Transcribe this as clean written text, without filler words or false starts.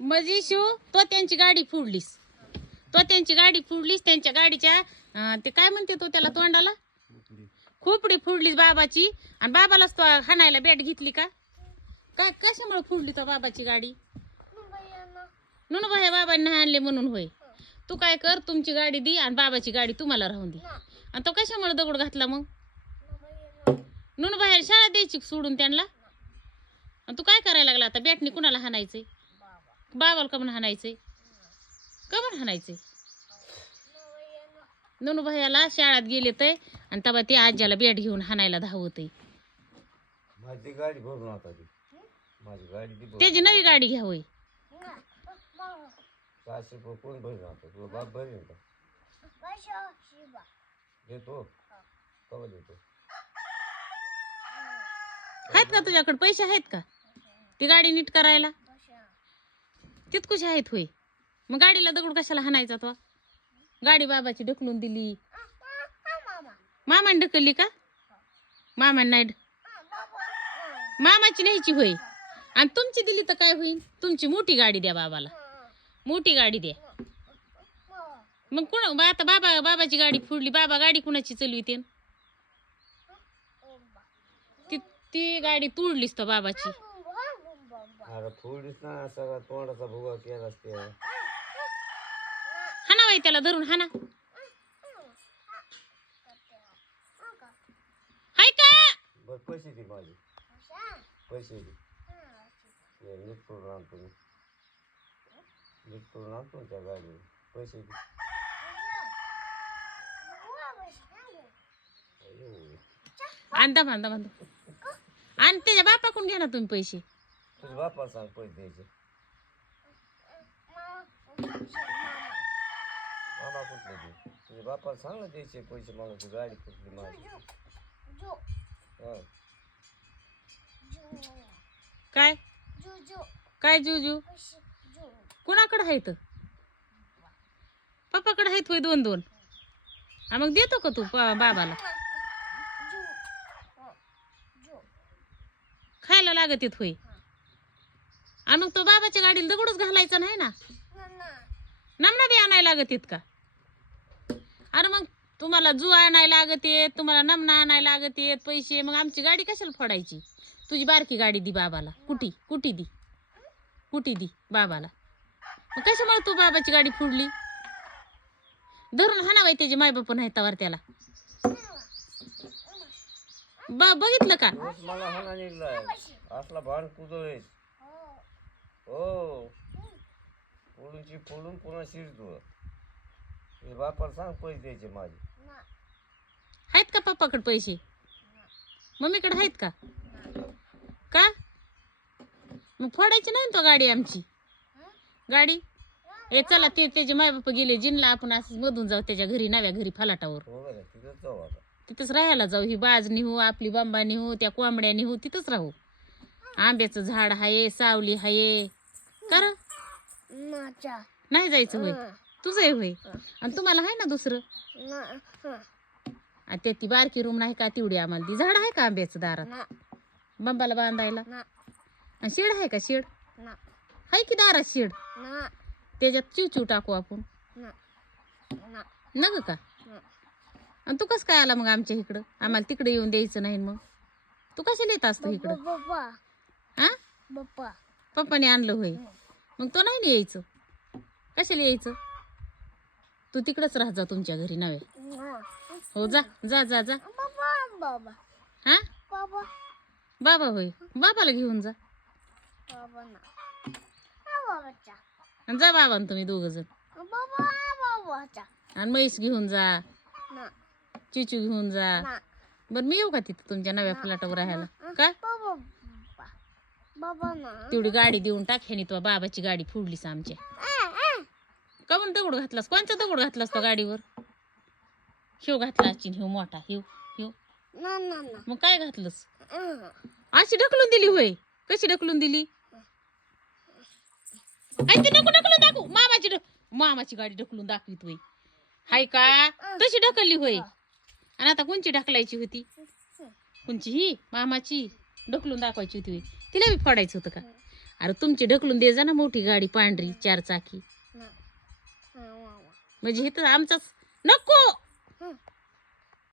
म्हणजे शिव तो त्यांची गाडी फोडलीस, त्यांच्या गाडीच्या ते काय म्हणते तो त्याला तोंडाला खोपडी फोडलीस बाबाची. आणि बाबालाच तो हाणायला बॅट घेतली का काय? कशामुळे फोडली तो बाबाची गाडी? नुनू बाबांनी आणले म्हणून होय. तू काय कर, तुमची गाडी दे आणि बाबाची गाडी तुम्हाला राहून दे. आणि तो कशामुळे दगड घातला मग? नुनू बाहेर शाळा द्यायची सोडून त्यांना. आणि तू काय करायला लागला आता? बॅटनी कुणाला हाणायचंय? बाबाला का म्हणून हाणायचंय? का म्हणून हाणायचंय? नुनू भैयाला शाळेत गेले ते आणि तेव्हा ते आज्याला बॅट घेऊन हाणायला धावत. माझी गाडी भरून आता ती माझी गाडी ती त्याची नवी गाडी घ्या होय. 400 रुपये कोण भरून आता? तुला बाप भरेल का? देतो कवा देतो? आहेत का तुझ्याकडे पैसे? आहेत का ती गाडी नीट करायला? तितकुशे आहेत होय. मग गाडीला दगड कशाला हाणायचा तो? गाडी बाबाची ढकलून दिली. मामाने ढकलली का? मामाने नाही मामाची न्यायची होय. आणि तुमची दिली तर काय होईल? तुमची मोठी गाडी द्या बाबाला, मोठी गाडी द्या. मग कोण आता बाबाची गाडी फोडली, बाबा गाडी कुणाची चालविते? ती गाडी तोडलीस तो बाबाची. अरे थोडीच ना, सगळा तोंडाचा भुगा केला असते. हाना बाई त्याला धरून हाना. हाय का? बरं पैसे दे माझे, पैसे दे. नीट करून आणतो मी, नीट करून आणतो त्या गाडीवर. पैसे दे. आणता बांधा आणि त्याच्या बापाकडून घ्या ना तुम्ही पैसे. तुझ्या बापाला सांग पैसे द्यायचे. मामा कुठले दे? तुझ्या बापाला सांग ना द्यायचे पैसे. मला ती गाडी कुठली माझी. हा काय काय जुजू कुणाकडे आहेत? पप्पाकडे आहेत होय 2-2. मग देतो का तू बाबाला? खायला लागत येत होय. आणि मग तो बाबाच्या गाडीला दगडच घालायचा नाही ना? नमना बी आणायला लागत येत का? अरे मग तुम्हाला जू आणायला लागत येत, तुम्हाला नमना आणायला लागत येत पैसे. मग आमची गाडी कशाला फोडायची? तुझी बारकी गाडी दी बाबाला. कुटी दी बाबाला. मग कशामुळे तू बाबाची गाडी फोडली? धरून हाणावाय त्याची मायबाप नाही तवर त्याला. बघितलं का? मला हाना निघलाय असला भान कुदळेस. हो फोडूनची फोडून पुन्हा शिरतो. तुझ्या बापाला सांग पैसे द्यायचे माझे. आहेत का पप्पाकडे पैसे? मम्मीकडे आहेत का? का मग फोडायची नाही तो गाडी आमची गाडी? ए चला ते त्याचे मायबाप गेले जिनला, आपण असं मधून जाऊ त्याच्या घरी, नव्या घरी फलाटावर. तिथंच जाऊ आता. तिथंच राहायला जाऊ. ही बाज निहू, आपली बांबा निहू, त्या कोंबड्या निहू, तिथंच राहू. आंब्याचं झाड हाये, सावली हाये. कर नाही जायचं होय? तुझं होय. आणि तुम्हाला आहे ना दुसरं? त्या ती बारकी रूम नाही का तेवढी आम्हाला ती. झाड आहे का आंब्याचं दारात बांबाला बांधायला? आणि शेड आहे का? शेड आहे की दारात शेड? त्याच्यात चिवचिव टाकू आपण. नग का? आणि तू कस काय आला मग आमच्या इकडं? आम्हाला तिकडे येऊन द्यायचं नाही. मग तू कशाला येत असतो इकडं? हा पप्पाने आणलं होय. मग तो नाही यायचं? कशाला यायचं? तू तिकडच राह जा तुमच्या घरी नव्या. हो जा जा जा जा. हा बाबा होय. बाबाला घेऊन जा. जा बाबा तुम्ही 2 जण. आणि म्हैस घेऊन जा, चिचू घेऊन जा. बर मी येऊ का तिथं तुमच्या नव्या फ्लॅटवर राहायला? का तेवढी गाडी देऊन टाक्यानी तो बाबाची गाडी फोडलीस आमच्या. का म्हणून दगड घातलास? कोणचा दगड घातलास तो गाडीवर? ह्यो घातला चिन, ह्यो मोठा, ह्यो. मग काय घातलंस? अशी ढकलून दिली होय? कशी ढकलून दिली? ती नको ढकलून दाखवू. मामाची गाडी ढकलून दाखवित होय. हाय का? तशी ढकलली होय. आणि आता कोणची ढकलायची होती? कोणची? ही मामाची ढकलून दाखवायची होती. तिला बी फोडायचं होतं का? अरे तुमची ढकलून दे जा ना मोठी गाडी पांढरी 4 चाकी. म्हणजे इथं आमचाच नको